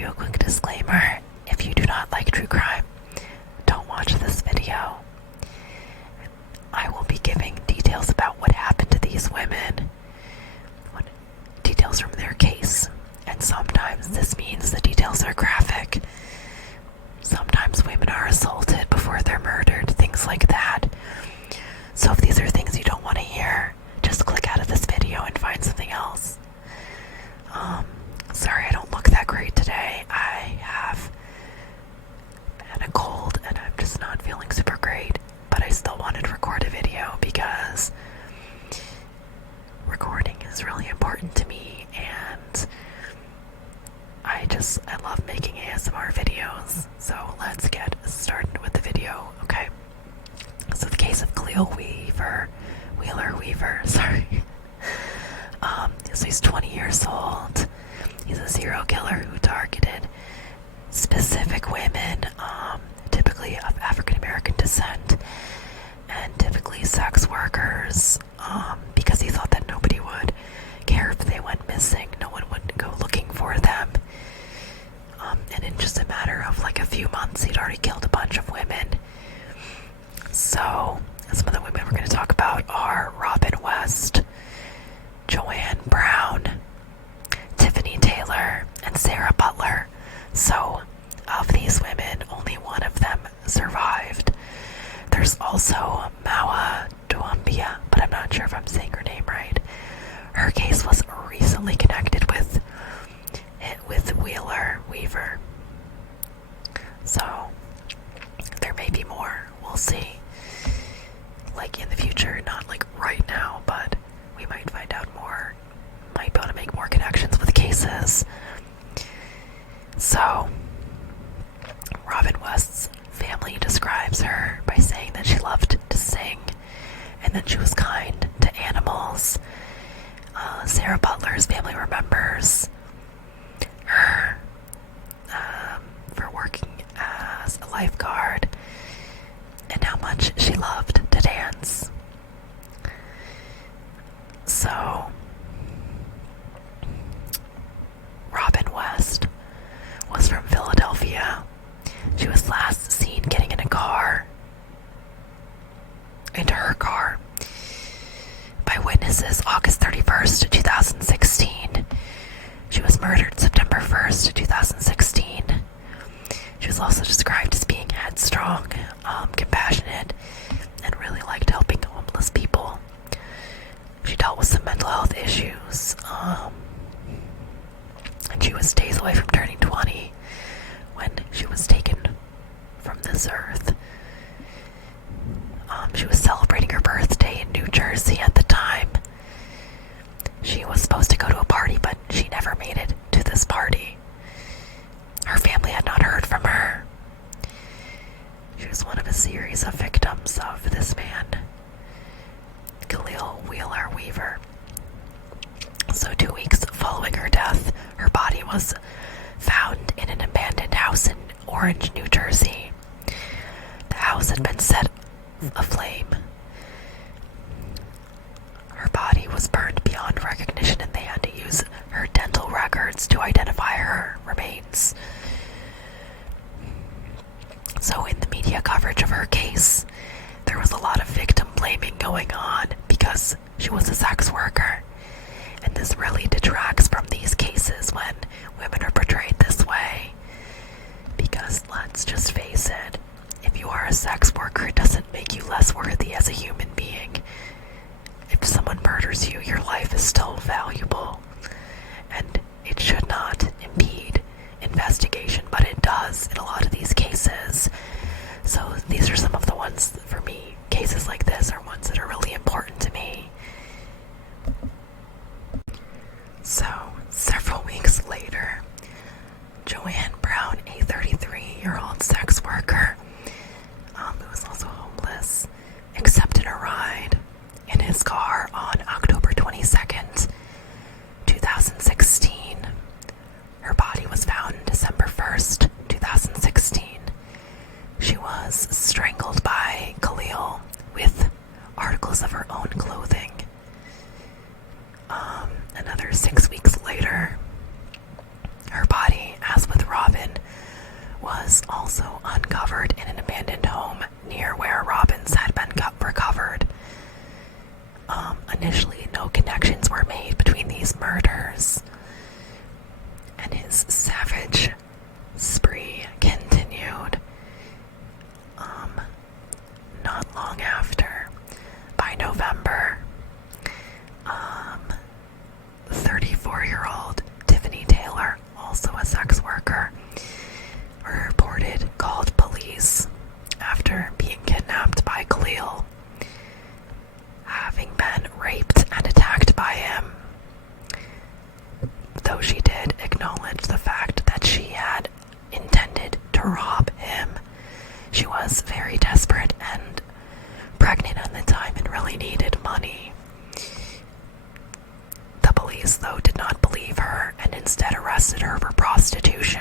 you a quick disclaimer. If you do not like true crime, don't watch this video. I will be giving details about what happened to these women, details from their case, and sometimes this means the details are graphic. Sometimes women are assaulted before they're murdered, things like that. So if these are things you don't want to hear, just click out of this video and find something else. Sorry I don't look that great today. I have had a cold and I'm just not feeling super great, but I still wanted to record a video because recording is really important to me, and I love making ASMR videos. So let's get started with the video, okay? So the case of Khalil Wheeler Weaver, sorry. So he's 20 years old. He's a serial killer who targeted specific women, typically of African American descent, and typically sex workers, because he thought that nobody would care if they went missing. No one would go looking for them. And in just a matter of like a few months, he'd already killed a bunch of women. So some of the women we're going to talk about are Robin West, Joanne Brown, Tiffany Taylor, and Sarah Butler. So of these women, only one of them survived. There's also Mawa Duambia, but I'm not sure if I'm saying her name right. Her case was recently connected with Wheeler Weaver. So there may be more. We'll see. Like in the future, not like right now, but we might find out more. Might be able to make more connections with cases. So Robin West's family describes her by saying that she loved to sing and that she was kind to animals. Sarah Butler's family remembers her for working as a lifeguard and how much she loved to dance. So Robin West was from Philadelphia. She was last seen getting into her car by witnesses August 31st, 2016. She was murdered September 1st, 2016. She was also described as being headstrong, compassionate, and really liked helping homeless people. She dealt with some mental health issues, and she was days away from turning 20 when she was taken from this earth. She was celebrating her birthday in New Jersey at the time. She was supposed to go to a party, but she never made it to this party. Her family had not heard from her. She was one of a series of victims of this man, Khalil Wheeler Weaver. So 2 weeks following her death, her body was found in an abandoned house in Orange, New Jersey. The house had been set aflame. Her body was burned beyond recognition, and they had to use her dental records to identify her remains. So in the media coverage of her case, there was a lot of victim blaming going on because she was a sex worker. And this really detracts from these cases when women are portrayed this way. Because let's just face it, if you are a sex worker, it doesn't make you less worthy as a human being. If someone murders you, your life is still valuable. And it should not impede investigation, but it does in a lot of these cases. So these are some of the ones, for me, cases like this are ones that are really important to me. So, several weeks later, was also uncovered in an abandoned home near where Robbins had been recovered. Initially, no connections were made between these murders, and his savage spree continued. Not long after, by November, 34-year-old Tiffany Taylor, also a sex worker, reported called police after being kidnapped by Khalil, having been raped and attacked by him. Though she did acknowledge the fact that she had intended to rob him, she was very desperate and pregnant at the time and really needed money. The police, though, did not believe her and instead arrested her for prostitution.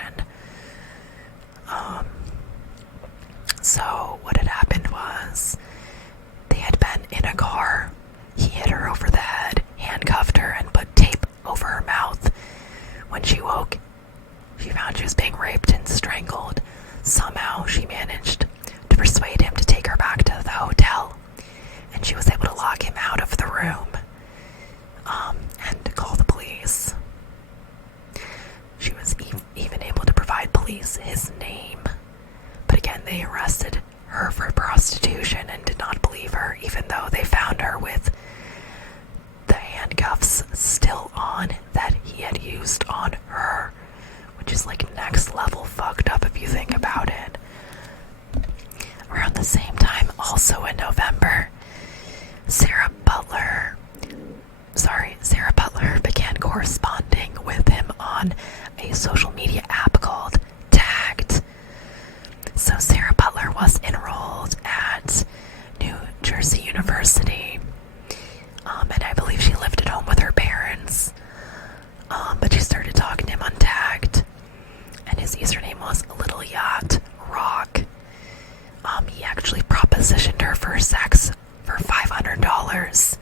So what had happened was they had been in a car. He hit her over the head, handcuffed her, and put tape over her mouth. When she woke, she found she was being raped and strangled. Somehow she managed to persuade him to take her back to the hotel, and she was able to lock him out of the room and to call the police. She was even able to provide police his name, but again they arrested her for prostitution and did not believe her, even though they found her with the handcuffs still on that he had used on her, which is like next level fucked up if you think about it. Around the same time, also in November, Sarah Butler began corresponding with him on a social media app called Tagged. So Sarah Butler was enrolled at New Jersey University, and I believe she lived at home with her parents, but she started talking to him on Tagged, and his username was Little Yacht Rock. He actually propositioned her for sex for $500.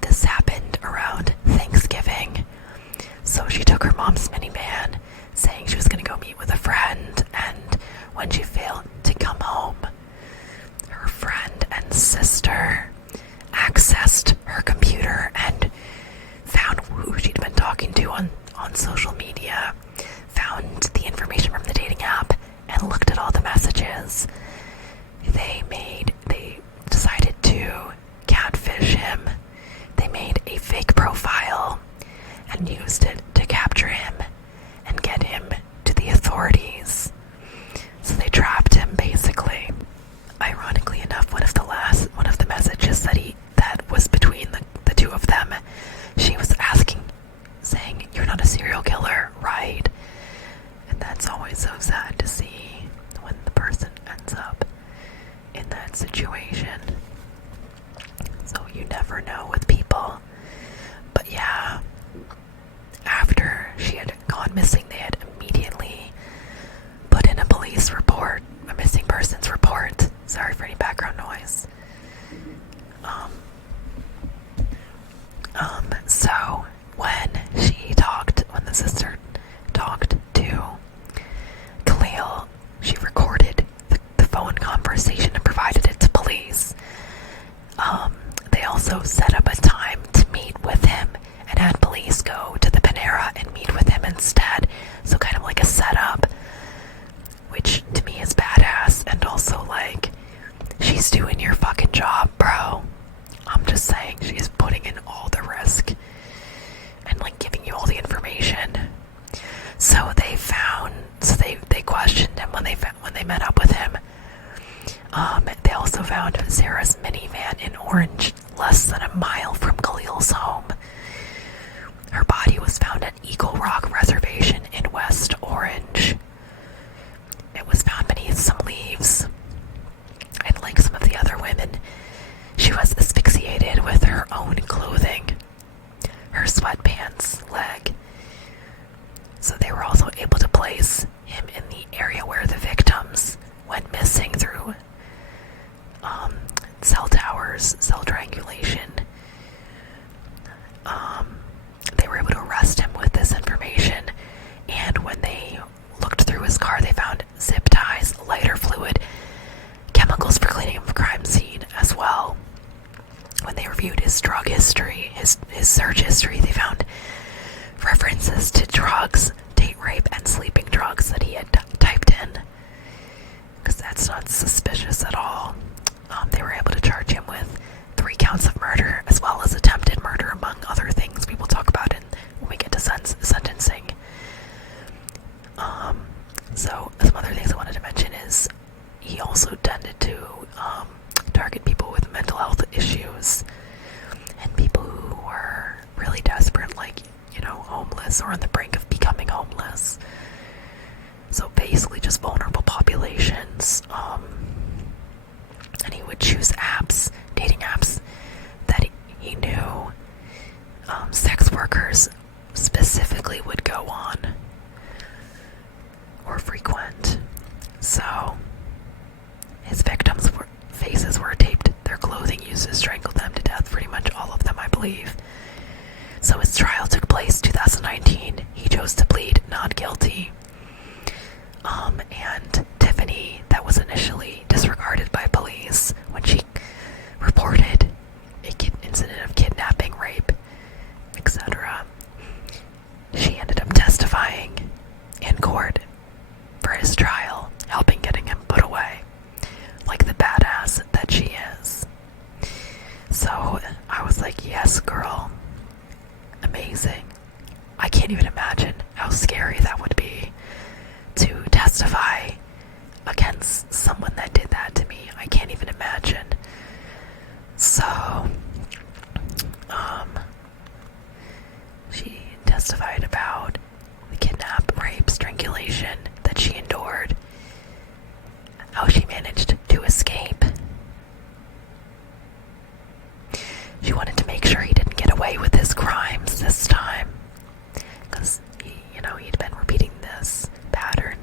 This happened around Thanksgiving. So she took her mom's minivan, saying she was going to go meet with a friend, and when she failed to come home, her friend and sister accessed her computer and found who she'd been talking to on social media, found the information from the dating app, and looked at all the messages. They decided to catfish him. They made a fake profile and used it to capture him and get him to the authorities. So they trapped him, basically. Ironically enough, one of the messages that was between the two of them, she was saying, "You're not a serial killer, right?" And that's always so sad to see when the person ends up in that situation. So you never know with people. But yeah, after she had gone missing, they had immediately put in a police report, a missing persons report. Sorry for any background noise. So when the sister talked to Khalil, she recorded the phone conversation and provided it to police. They also set up a time to meet with him and had police go to the Panera and meet with him instead. So kind of like a setup, which to me is badass, and also like, she's doing your fucking job, bro. I'm just saying, she's putting in all the risk and like giving you all the information. So they questioned him when they met up with him. They also found Sarah's minivan in Orange, less than a mile from Khalil's home. Her body was found at Eagle Rock Reservation in West Orange. It was found beneath some leaves. And like some of the other women, she was asphyxiated with her own clothing, her sweatpants leg. So they were also able to place him in the area where the victims went missing through cell towers, cell triangulation. They were able to arrest him with this information, and when they his search history, they found references to drugs, date rape, and sleeping drugs that he had typed in. Because that's not suspicious at all. They were able to charge him with 3 counts of murder, as well as attempted murder, among other things we will talk about when we get to sentencing. So some other things I wanted to mention is he also tended to target people with mental health issues and people who were really desperate, like, homeless or on the brink of becoming homeless. So basically just vulnerable populations. And he would choose dating apps that he knew sex workers specifically would go on or frequent. So his victims' faces were taped, their clothing used to strangle them to death, pretty much all of them, I believe. So his trial took place 2019. He chose to plead not guilty. And Tiffany, that was initially disregarded by police when she reported an incident of kidnapping, rape, etc. She ended up testifying in court for his trial, helping getting him put away, like the badass that she is. So I was like, yes, girl, amazing. I can't even imagine how scary that would be to testify against someone that did that to me. I can't even imagine. So, she testified about the kidnap, rape, strangulation that she endured, how she managed to escape. She wanted to make sure he didn't get away with his crimes this time, because, he'd been repeating this pattern.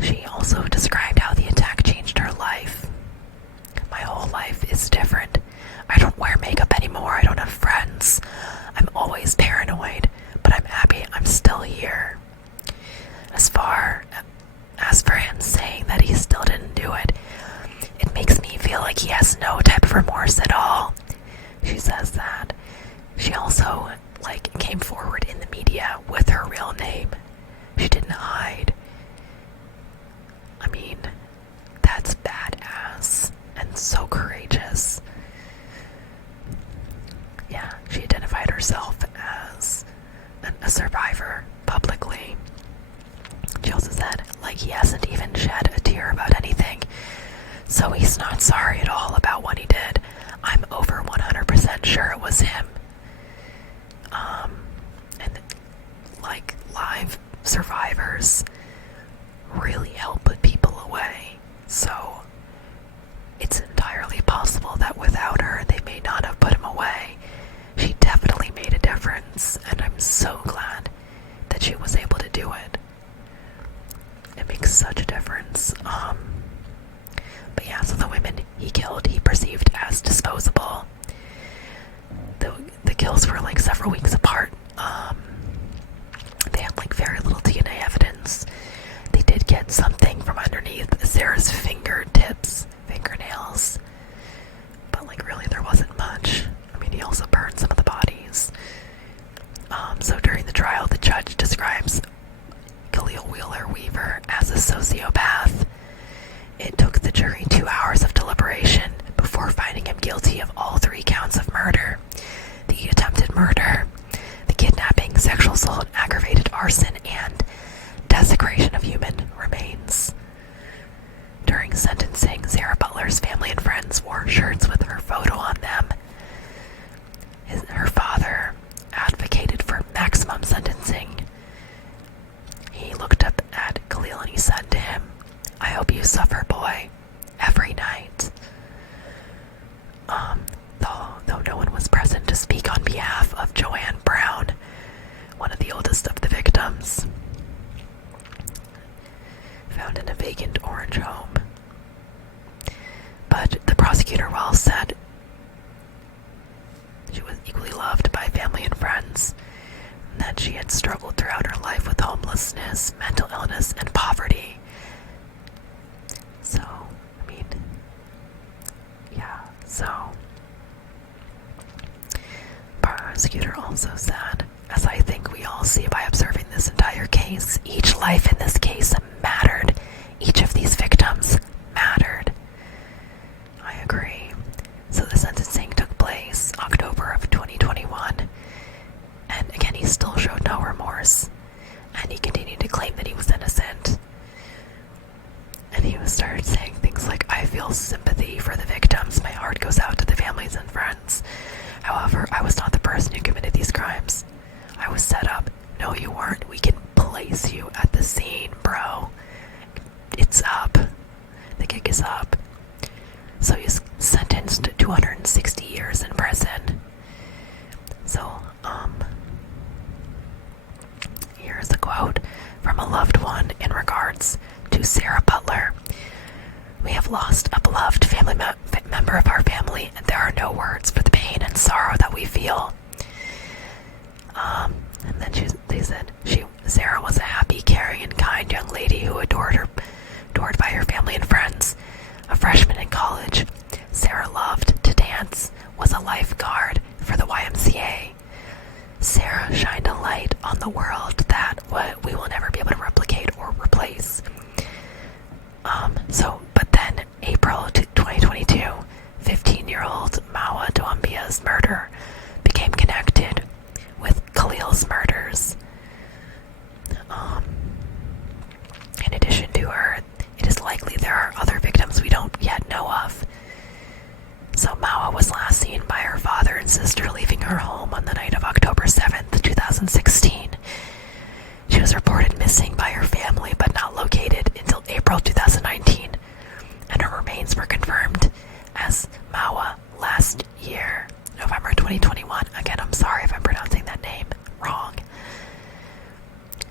She also described how the attack changed her life. My whole life is different. I don't wear makeup anymore. I don't have friends. I'm always paranoid, but I'm happy I'm still here. As for him saying that he still didn't do it, it makes me feel like he has no type of remorse at all. She says that. She also, came forward in the media with her real name. She didn't hide. I mean, that's badass and so courageous. Yeah, she identified herself as a survivor publicly. She also said, he hasn't even shed a tear about anything, so he's not sorry at all about what he did. I'm over 100% sure it was him. And live survivors really help put people away, so it's entirely possible that without her they may not have put him away. She definitely made a difference, and I'm so glad that she was able to do it. It makes such a difference. But yeah, so the women he killed, he perceived as disposable. The kills were several weeks apart. They had very little DNA evidence. They did get something from underneath Sarah's fingernails, but really there wasn't much. I mean, he also burned some of the bodies. So during the trial, the judge describes Khalil Wheeler Weaver as a sociopath. It took the jury 2 hours of deliberation before finding him guilty of all 3 counts of murder: the attempted murder, the kidnapping, sexual assault, aggravated arson, and desecration of human remains. During sentencing, Sarah Butler's family and friends wore shirts with her photo on them. Her father advocated for maximum sentencing. He looked up at Khalil and he said to him, "I hope you suffer, boy, every night." Though no one was present to speak on behalf of Joanne Brown, one of the oldest of the victims, found in a vacant orange home. But the prosecutor well said she was equally loved by family and friends, and that she had struggled throughout her life with homelessness, mental illness, and poverty. So, I mean, yeah, so Each life in this case mattered. Each of these victims mattered. I agree. So the sentencing took place October of 2021. And again, he still showed no remorse. And he continued to claim that he was innocent. And he started saying things like, I feel sympathy for the victims. My heart goes out to the families and friends. However, I was not the person who committed these crimes. I was set up. No, you weren't. We can place you at the scene, bro. It's up. The gig is up. So he's sentenced to 260 years in prison. So, here's a quote from a loved one in regards to Sarah Butler. We have lost a beloved family member of our family, and there are no words for the pain and sorrow that we feel. And then they said Sarah was a happy, caring, and kind young lady who adored by her family and friends. A freshman in college, Sarah loved to dance, was a lifeguard for the YMCA. Sarah shined a light on the world that we will never be able to replicate or replace. But then April 2022, 15-year-old Mawa Dwambia's murder became connected with Khalil's murders. In addition to her, it is likely there are other victims we don't yet know of. So Mawa was last seen by her father and sister leaving her home on the night of October 7th, 2016. She was reported missing by her family but not located until April 2019, and her remains were confirmed as Mawa last year, November 2021. Again, I'm sorry if I'm pronouncing that name wrong.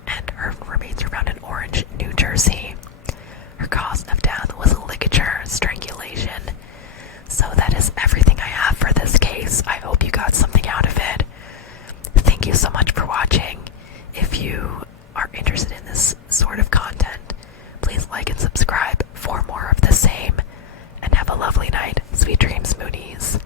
And her remains were found in Orange, New Jersey. Her cause of death was ligature strangulation. So that is everything I have for this case. I hope you got something out of it. Thank you so much for watching. If you are interested in this sort of content, please like and subscribe for more of the same. And have a lovely night. Sweet dreams, Moonies.